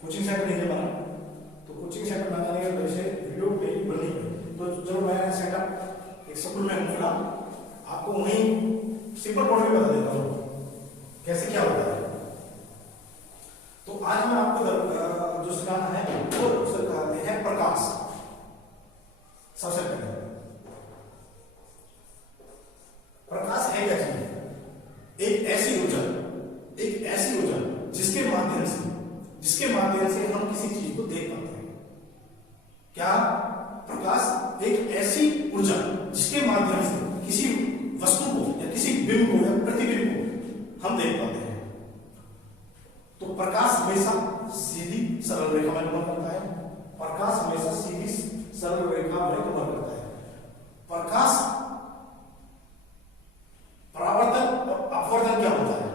Coaching centre नहीं बना, तो कोचिंग सेंटर बनाने के वजह से वीडियो मेरी बन नहीं पाई। तो चलो मैं सेटअप एक स्कूल में हूँ फिलहाल, आपको वहीं सिंपल कोड भी बता देता हूँ कैसे क्या होता है। तो आज मैं आपको जो सिखाना है वो सिखाते हैं प्रकाश। सबसे पहले प्रकाश है क्या चीज? एक ऐसी ऊर्जा जिसके माध्यम से हम किसी चीज को देख पाते हैं। क्या? प्रकाश एक ऐसी ऊर्जा जिसके माध्यम से किसी वस्तु को या किसी बिंब को या प्रतिबिंब को हम देख पाते हैं। तो प्रकाश हमेशा सीधी सरल रेखा में गमन करता है। प्रकाश हमेशा सीधी सरल रेखा में गमन करता है। प्रकाश परावर्तन और अपवर्तन क्या होता है?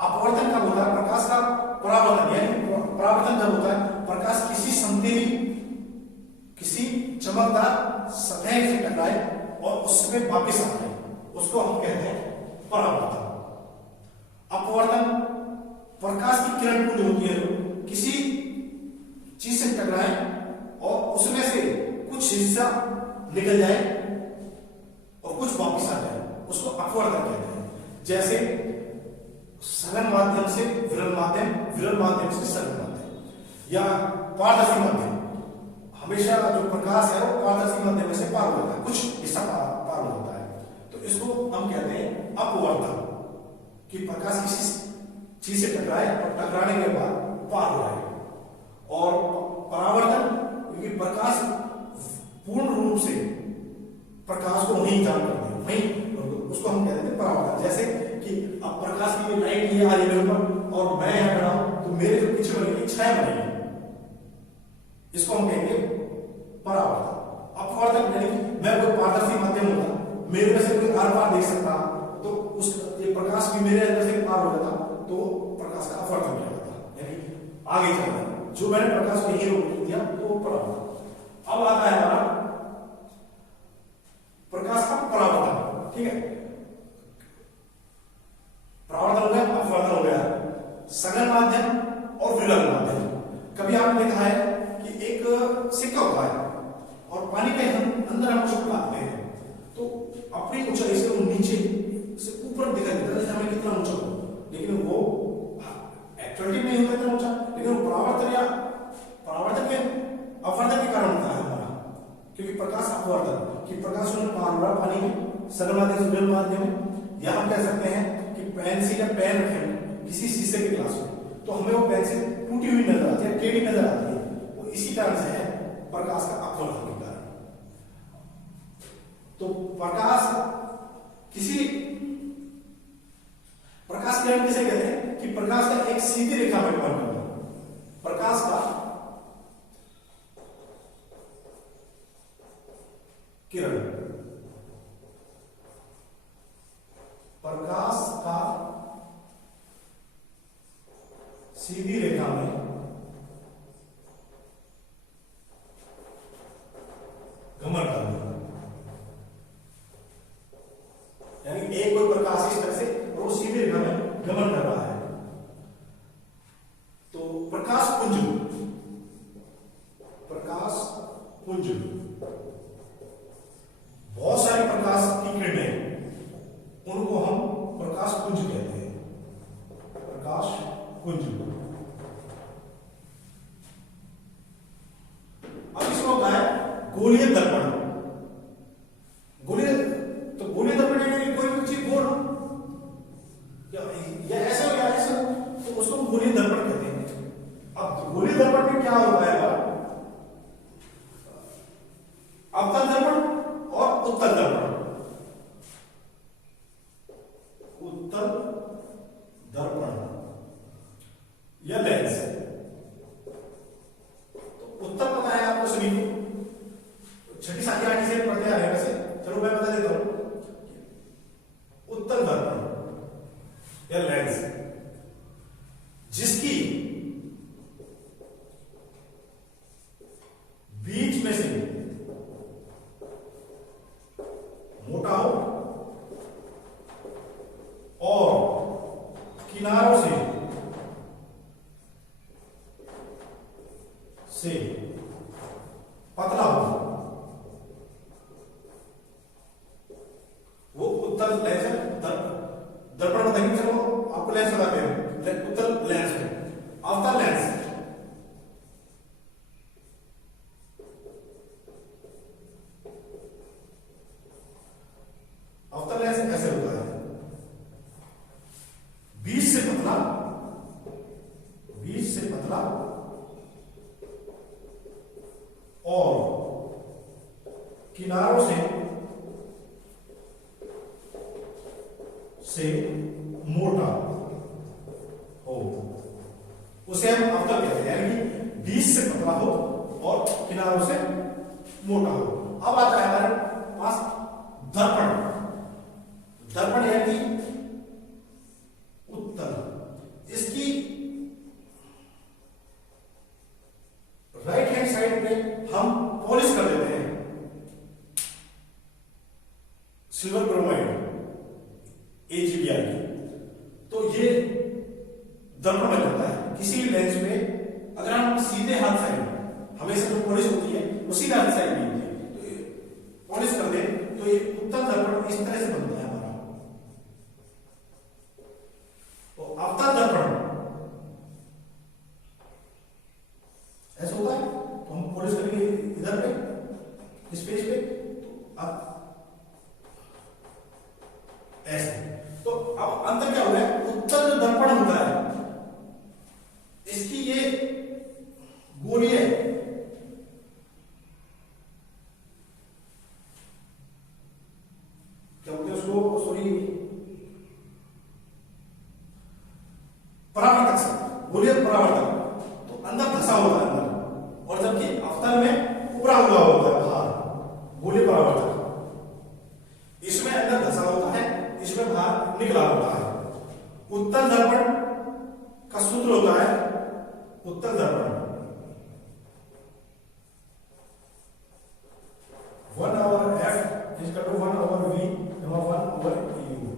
अपवर्तन कब होता है? प्रकाश का परावर्तन, यानी परावर्तन जब होता है प्रकाश किसी समतली, किसी चमकदार सतह से टकराए और उसमें वापस आ जाए, उसको हम कहते हैं परावर्तन। अपवर्तन प्रकाश की किरण पुंज होती है जो किसी चीज से टकराए और उसमें से कुछ हिस्सा निकल जाए और कुछ वापस आ जाए, उसको अपवर्तन कहते हैं। जैसे सघन माध्यम से विरल माध्यम, विरल माध्यम से सघन माध्यम, या पारदर्शी माध्यम। हमेशा जो प्रकाश है वो पारदर्शी माध्यम से पार होता है, कुछ हिस्सा पार होता है, तो इसको हम कहते हैं अपवर्तन, कि प्रकाश किसी चीज से टकराए और टकराने के बाद पार हो जाए। और परावर्तन, क्योंकि प्रकाश पूर्ण रूप से प्रकाश को वहीं जान कर दे, वहीं, उसको हम कहते हैं परावर्तन। जैसे कि अब प्रकाश की लाइट ये आ रही है मेरे ऊपर और मैं यहां खड़ा हूं, तो मेरे जो पीछे बनेगी छाया बनेगी, इसको हम कहेंगे परावर्तन। अपवर्तन यानी मैं कोई पारदर्शी माध्यम होता, मेरे में से कोई आर पार देख सकता, तो उस ये प्रकाश भी मेरे अंदर से पार हो जाता, तो प्रकाश का अपवर्तन किया जाता, यानी आगे चलता। जो मैंने प्रकाश को यही रोक दिया तो परावर्तन। अब आता है हमारा प्रकाश का परावर्तन। ठीक है, परावर्तन हो गया, अपवर्तन हो गया, सघन माध्यम और विरल माध्यम। कभी आपने देखा है कि एक सिक्का होता है और पानी के अंदर हम उसको डालते हैं, तो अपनी ऊंचाई से वो नीचे से ऊपर दिखाई देता है, हमें कितना ऊंचा हो, लेकिन वो एक्चुअली नहीं होता इतना ऊंचा, लेकिन वो परावर्तन के अपवर्तन के कारण होता है हमारा, क्योंकि प्रकाश अपवर्तन कि प्रकाश में पार हो रहा पानी में, सघन माध्यम से विरल माध्यम में। या हम कह सकते हैं कि पेंसिल या पेन रखें किसी शीशे के ग्लास में, तो हमें वो पेंसिल टूटी हुई नजर आती है, टेढ़ी नजर आती है, वो इसी कारण से है, प्रकाश का अपवर्तन के कारण। तो प्रकाश किरण किसे कहते हैं? कि प्रकाश का एक सीधी रेखा में गमन करना। प्रकाश का किरण, प्रकाश का सीधी रेखा में गमन करना, यानी एक कोई प्रकाश इस तरह से और वो सीधी रेखा में गमन कर रहा है, तो प्रकाश पुंज बहुत सारी प्रकाश की किरणें, उनको हम प्रकाश पुंज कहते हैं। प्रकाश पुंज। अब इसमें होता है गोलीय दर्पण। गोलीय दर्पण यानी कोई भी चीज गोल या ऐसे हो या ऐसे हो, तो उसको गोलीय दर्पण कहते हैं। अब गोलीय दर्पण में क्या होता है? अवतल दर्पण और उत्तल दर्पण। उत्तल दर्पण या लेंस। तो उत्तल पता है आपको सभी को, छठी सातवीं आठवीं से पढ़ते आ रहे हैं वैसे, चलो मैं बता देता हूं। उत्तल दर्पण या लेंस जिसकी से पतला हो, वो उत्तल लेंस है। दर्पण बताएंगे, चलो आपको लेंस बताते हैं। उत्तल लेंस है, अवतल लेंस। अवतल लेंस ऐसे होता है, बीच से पतला, बीच से पतला और किनारों से मोटा हो, उसे हम अवतल कहते हैं। यानी कि बीच से पतला हो और किनारों से मोटा हो। अब आता है हमारे पास दर्पण। दर्पण यानी उत्तल। इसकी राइट हैंड साइड पे हम पॉलिश कर देते हैं सिल्वर ब्रोमाइड AgBr की, तो ये दर्पण बन जाता है। किसी भी लेंस में अगर हम सीधे हाथ साइड, हमेशा जो पॉलिश होती है वो सीधे हाथ साइड में होती है, तो पॉलिश कर दे तो ये उत्तल दर्पण इस तरह से बनता है हमारा। तो अवतल दर्पण ऐसा होता है, तो हम पॉलिश करेंगे इधर पे, इस पेज पे, तो अब ऐसे। तो अब अंतर क्या हो रहा है? उत्तल जो दर्पण होता है, इसकी ये गोली है, क्या बोलते हैं उसको, सॉरी, परावर्तक से गोली है, परावर्तक। तो अंदर धसा होता है अंदर, और जबकि अवतल में पूरा हुआ होता है बाहर, गोली परावर्तक। इसमें अंदर धसा होता है, इसमें बाहर निकला होता है। उत्तल दर्पण का सूत्र होता है, उत्तल दर्पण 1/f is equal to 1/v 1/u।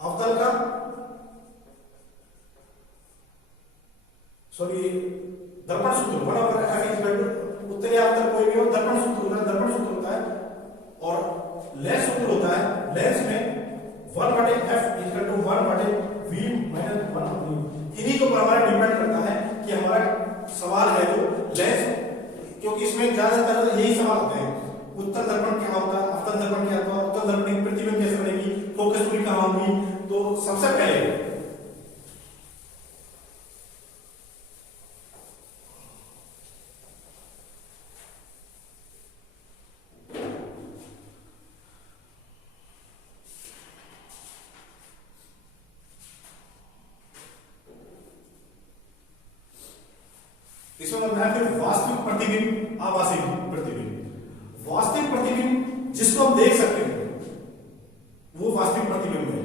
अवतल का, सॉरी, दर्पण सूत्र 1/f is equal to, उत्तरीय अवतल कोई भी हो, दर्पण सूत्र होता है, दर्पण सूत्र होता है। और लेंस सूत्र होता है, लेंस में 1/f is equal to 1/v minus 1/u। इन्हीं को हमारा डिपेंड करता है कि हमारा सवाल है जो लेंस, क्योंकि इसमें ज्यादातर यही सवाल होते हैं, उत्तल दर्पण क्या होता है, अवतल दर्पण क्या होता है, उत्तल दर्पण की प्रतिबिंब कैसे बनेगी, फोकस दूरी कहां होगी। तो सबसे पहले इसमें मतलब है फिर वास्तविक प्रतिबिंब, आभासी प्रतिबिंब। वास्तविक प्रतिबिंब जिसको हम देख सकते हैं वो वास्तविक प्रतिबिंब है,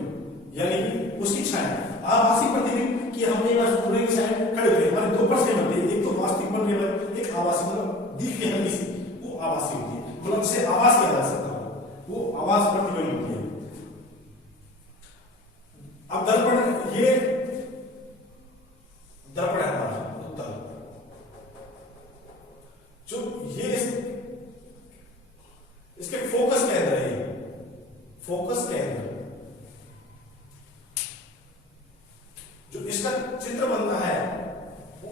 यानी कि उसकी छाया। आभासी प्रतिबिंब की हम एक बार पूरे की साइड खड़े होते हैं, हमारे दो परसेंट बनते हैं, एक तो वास्तविक बन गया, एक आभासी, मतलब दिख रही है किसी, वो आभासी होती है, मतलब से आभास किया जा सकता है, वो आभास प्रतिबिंब होती है। अब दर्पण, ये दर्पण है हमारा उत्तल, जो ये इसके फोकस केंद्र है, फोकस केंद्र जो इसका चित्र बनता है वो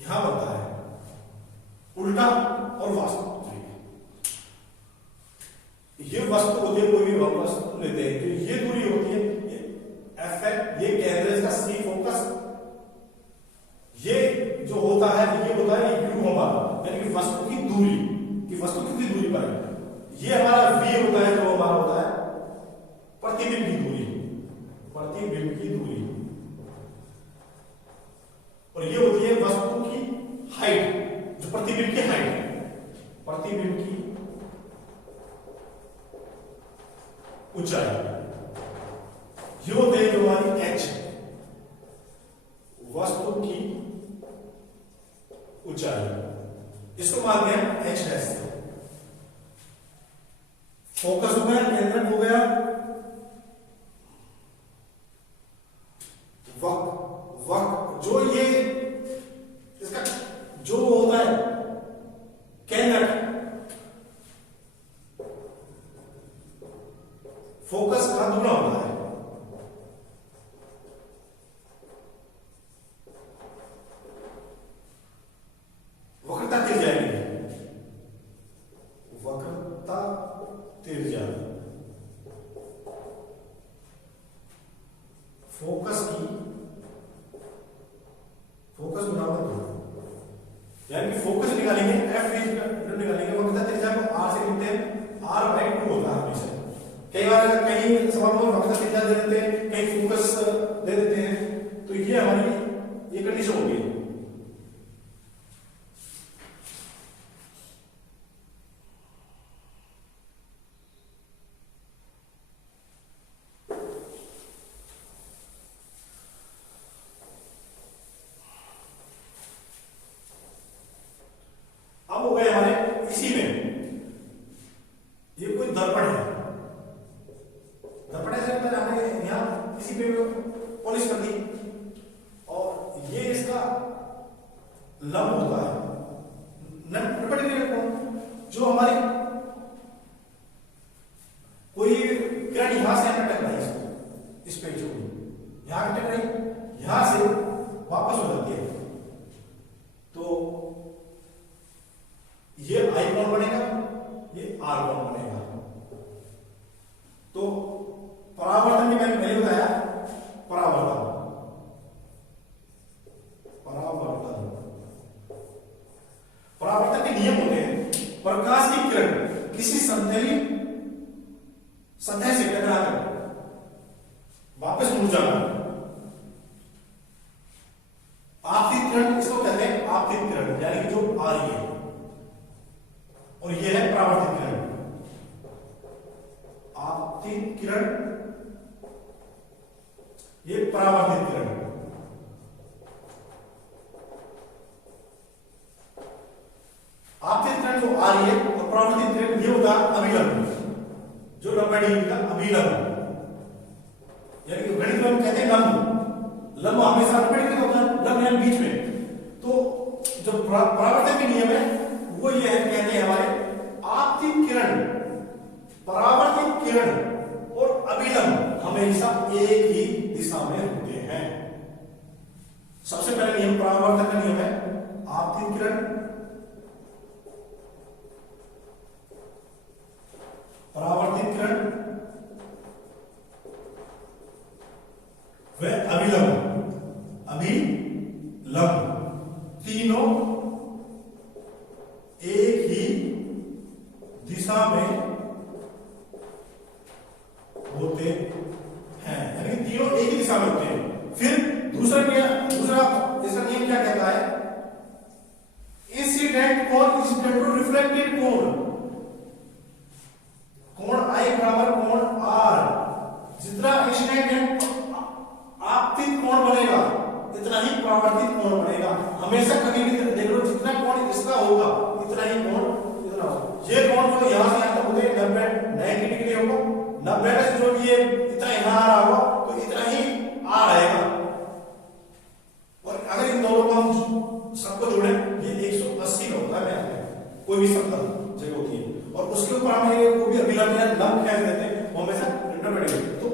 यहां बनता है, उल्टा और वास्तु। ये वस्तु होती है, कोई भी वस्तु लेते हैं तो ये दूरी होती है, ये एफ है, ये केंद्र इसका सी फोकस, ये जो होता है ये होता है यू हमारा, यानी कि वस्तु की दूरी, कि वस्तु कितनी दूरी पर है। ये हमारा वी होता है, जो हमारा होता है प्रतिबिंब की दूरी, प्रतिबिंब की दूरी। और ये होती है वस्तु की हाइट, जो प्रतिबिंब की हाइट, प्रतिबिंब की ऊंचाई। ये होते हैं जो हमारी एच, वस्तु की ऊंचाई, इसको मानते हैं एच डैश। फोकस हो गया, केंद्रक हो गया, वक्र, जो ये फोकस निकालेंगे, एफ निकालेंगे, वो कितना त्रिज्या को आर से लिखते हैं, आर बाई 2 होता है हमेशा। कई बार कहीं सवाल में वक्त त्रिज्या दे देते हैं, कहीं फोकस दे देते हैं, तो ये हमारी ये कंडीशन होगी। अब हो गए हमारे इसी में, ये कोई दर्पण है, दर्पण ऐसे होता है, हमने यहाँ इसी पे पॉलिश कर दी और ये इसका लंब होता है जो हमारी कोई किरण यहां से हमें टकराई, इसको इस पेज को यहां टकराई, यहां से वापस हो जाती है, तो ये आई कोण बनेगा, ये आर कोण बनेगा। तो परावर्तन की मैंने पहले बताया, परावर्तन परावर्तन के नियम होते हैं, प्रकाश की किरण किसी समतली सतह से टकराकर वापस मुड़ जाना, आपतित किरण इसको कहते हैं, आपतित किरण यानी कि जो आ रही है, और यह है परावर्तित किरण। आपतित किरण, ये परावर्तित किरण। आपतित किरण जो आ रही है और परावर्तित किरण ये होता है अभिलंब, जो 90 डिग्री का अभिलंब, यानी कि गणित में हम कहते हैं लंब, लंब हमेशा 90 डिग्री का होता है, लंब यानी बीच में। तो जो परावर्तन के नियम है वो ये है, कहते हैं हमारे आपतित किरण, परावर्तित किरण और अभिलंब हमेशा एक ही दिशा में होते हैं। सबसे पहले नियम परावर्तन का नियम है, आपतित किरण, परावर्तित किरण व अभिलंब, अभिलंब तीनों एक ही दिशा में होते हैं, यानी तीनों एक ही दिशा में होते हैं। फिर दूसरा इसका नियम क्या कहता है, इंसिडेंट कोण इंसिडेंट टू रिफ्लेक्टेड कोण, कोण आई बराबर कोण आर, जितना इंसिडेंट है आपतित कोण बनेगा इतना ही परावर्तित कोण बनेगा। हमेशा कभी भी देख लो, जितना कोण इसका होगा इतना ही कोण इतना होगा। ये कोण जो यहां से यहां तक होते हैं 90 डिग्री होगा, 90 से जो ये इतना यहां आ रहा होगा तो इतना ही आ रहेगा। और अगर इन दोनों को हम सबको जोड़े, ये 180 का होता है, कोई भी समतल जगह होती है, और उसके ऊपर हमें वो भी अभिलंब या लंब कह देते हैं, वो हमेशा 90 डिग्री। तो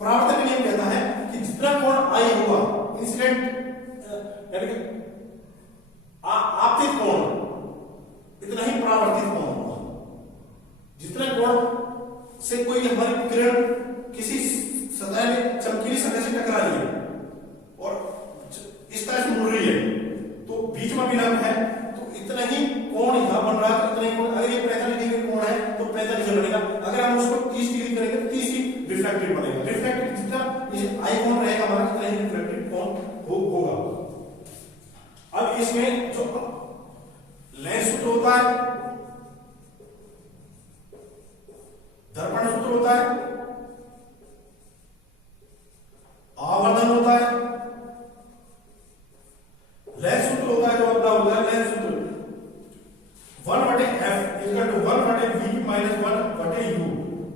परावर्तन नियम कहता है कि जितना कोण आई होगा इंसिडेंट यानी कि आपतित कोण इतना ही परावर्तित कोण होगा। जितना कोण से कोई हमारी किरण किसी सतह में चमकीली सतह से टकरा रही है और इस तरह से मुड़ रही है, तो बीच में विलंब है, तो इतना ही कोण यहां बन रहा है, इतना ही कोण, अगर ये 45 डिग्री कोण है तो 45 बनेगा, अगर हम उसको 30 डिग्री करेंगे तो 30 ही रिफ्लेक्टेड बनेगा। रिफ्लेक्टेड जितना आई कोण रहेगा हमारा कितना ही रिफ्लेक्टेड कोण होगा। अब इसमें जो लेंस सूत्र होता है, दर्पण सूत्र होता है, आवर्धन होता है, लेंस सूत्र होता है, जो अपना होता है लेंस सूत्र 1/f equal to 1/v minus 1/u।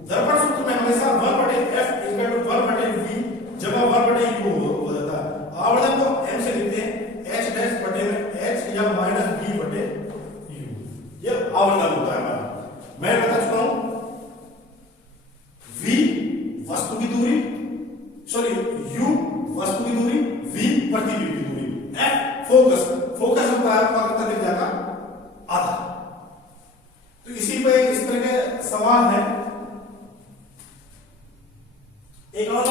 दर्पण सूत्र में हमेशा 1/f इक्वल टू 1/v जमा 1/u हो जाता है। आवर्धन को m से लिखते हैं h डैश बटे में h या माइनस v बटे u, ये आवर्धन होता है हमारा। मैं बता चुका हूं, v वस्तु की दूरी, सॉरी u वस्तु की दूरी, v प्रतिबिंब की दूरी, f फोकस होता है आपका त्रिज्या का आधा। तो इसी पे इस तरह के सवाल है। एक और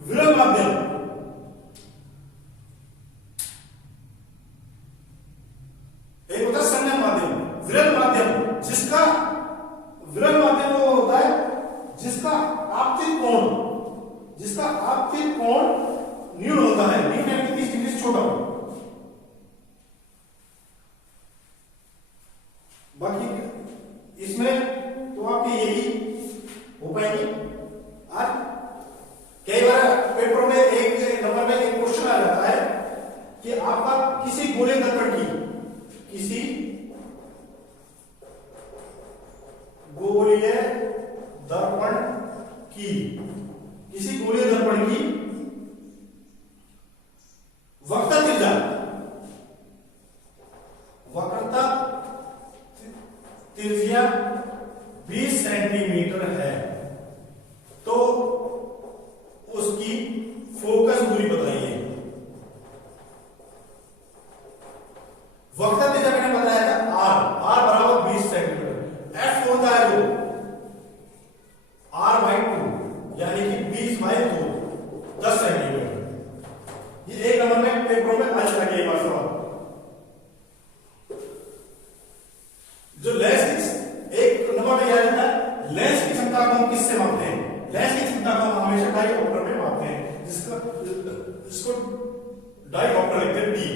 विरल माध्यम, वक्रता त्रिज्या, वक्रता त्रिज्या 20 सेंटीमीटर है तो उसकी फोकस दूरी बताइए। वक्रता त्रिज्या मैंने बताया था आर बराबर 20 सेंटीमीटर। एफ होता है जो R/2 यानी कि 20/2 10 सेंटीमीटर। ये एक नंबर में पेपरों में आ चुका है सवाल। जो लेंस की एक नंबर में याद रखना है, लेंस की क्षमता को हम किससे मापते हैं? लेंस की क्षमता को हम हमेशा डाईऑप्टर में मापते हैं, जिसको डाईऑप्टर लिखते हैं डी।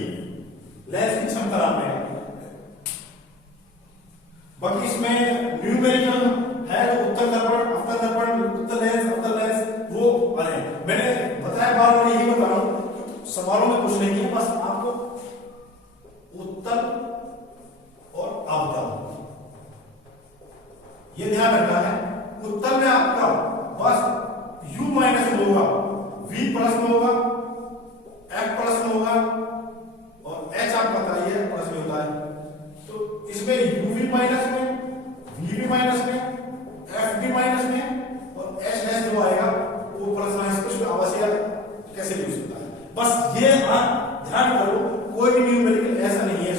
लेंस की क्षमता नाम है। बाकी इसमें न्यूमेरिकल है तो उत्तल दर्पण, अवतल दर्पण, उत्तल लेंस, अवतल लेंस वो वाले। मैंने बताया बार बार यही बता रहा हूं, सवालों में कुछ नहीं है, बस आपको उत्तल और अवतल ये ध्यान रखना है। उत्तल में आपका बस u माइनस में होगा, v प्लस में होगा, f प्लस में होगा और h आपका बताइए प्लस में होता है। तो इसमें uv माइनस में, vv माइनस में, fv माइनस में और hs जो आएगा वो प्लस माइनस कुछ अवश्य कैसे भी हो सकता है। बस ये ध्यान करो, कोई भी न्यूमेरिकल ऐसा नहीं है